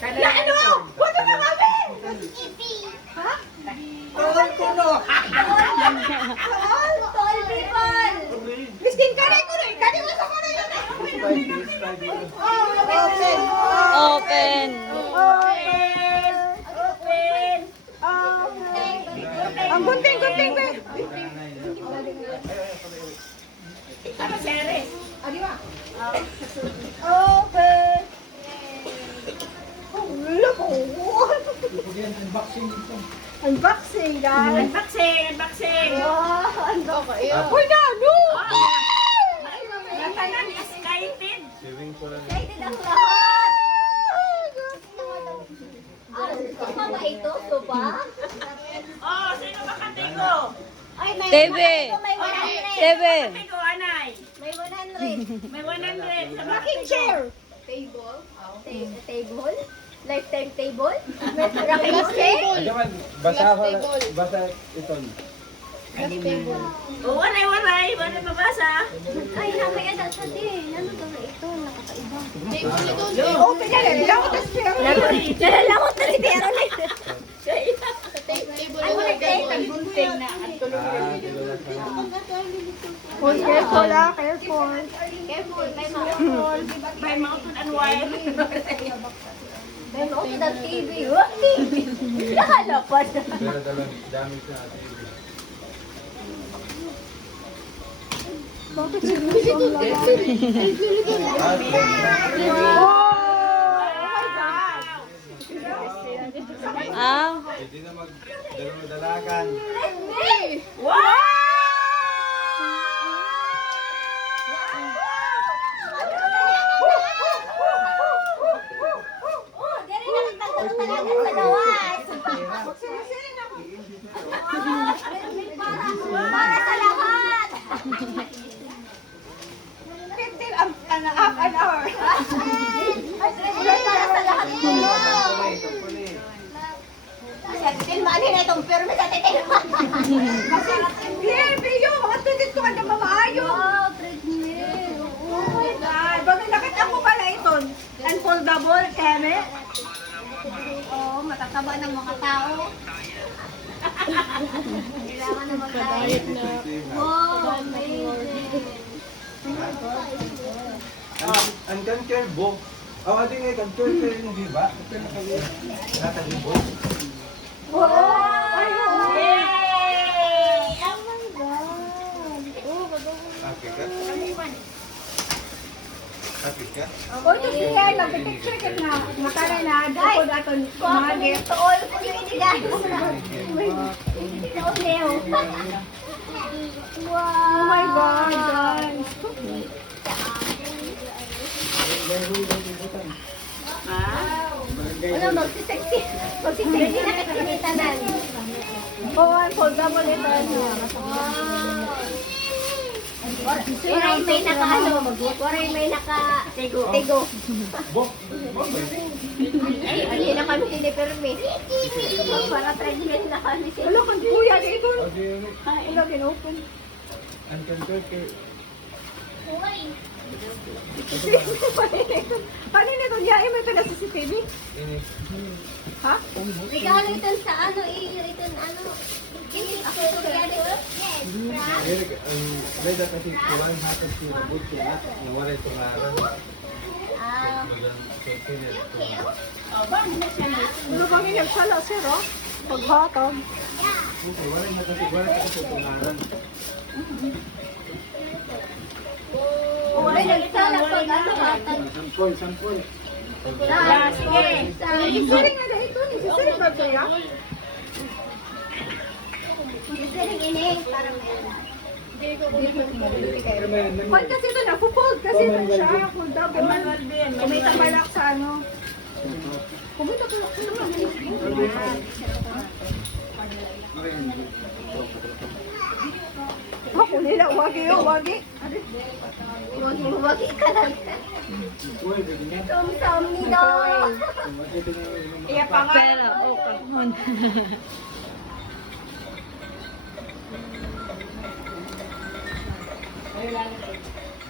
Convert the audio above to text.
Na ano? Punta na kami! Ha? Tol kuno. Tol people. Miskin ka rin ko rin. Kani mo sa kuno yun. Open. Open. Open. Ang gunting-gunting ko. Ano si Ares? Adi ba? Open. Wala ko. Unboxing, guys. Unboxing! Wow, unboxing. Uy, na, ano? Natanan excited! Excited ang lahat! Tama ba ito? Soba? Oh, sino makatigo? Ay, may TV. may 100. Sebe. Katigo, anay! May 100. May 100 sa Rocking chair. Table? Table? Lifetime table? May rocking chair? Basa ito. Oh, waray! Waray mabasa! Ay, namay ada sa din. Ano daw na ito? Nakakaiba. Open yan eh. Lakot na spare. Nalalawot na si Pero na ito. Ano na kayo? Gunting na. Oh, careful ah. Careful. Careful, may makapol. May mountain and wire! May makapol ng TV. Oh, TV! Nakalapan. Pero dami sa atin. Bakit siguro Ah. Hindi na magdalagan. Oh, dali na nagtagtag sa gawas. Para sa lahat. 15 half an hour. Para sa lahat. Kasi tilmanin na itong pero sa titilman. Clear video. Mga students ko ka maayo. Wow, treadmill. Oh my God. Bakit nakita ko pala ito? Unfoldable, keme. Oh, matataba ng mga tao. Kailangan na mag-diet na. Wow, amazing. Ang kanker bo. Ang ating ay kanker hindi ba? Nakalibo. Wow! Ay, oh. Yay! Oh my God. Happy ka? Happy ka? Oh, ito siya. Nag-picture ka na. Makara na. Dito dato mga gift. Tuol ko yung guys. Hindi na uleo. Wow. Oh my God, guys. Ano, magsisexy. Magsisexy na katinitanan. Oh, unfoldable ito. Waray may naka ano, waray may naka tigo. Ay, hindi na kami tinipermi. Para treadmill na kami. Wala kang kuya dito. Wala ginopen. Ang kanker Paano nito niya? Eh, may pala CCTV? ini. Ha? Regalo ito sa ano, ito ano. Ako ito regalo. Yes. Ang beda kasi kuwan hatag si Rabot siya na wala itong aral. Ah, Wala kami nagsala, sir, oh. Paghatag. Wala kasi itong aral. wala nagsala pag ano hatag. Sampol. Sige! Isiring na dahil ito. Isiring ba ito ya? Isiring ini. Parang Kung kasi ito na, pupold kasi ito siya. Kung daw, kumita balak sa ano. Kumita balak sa naman. Ako nila, wagi yun, wagi. wagi ka lang. Tum-tum ni daw. Iya pa nga. Pero, okay.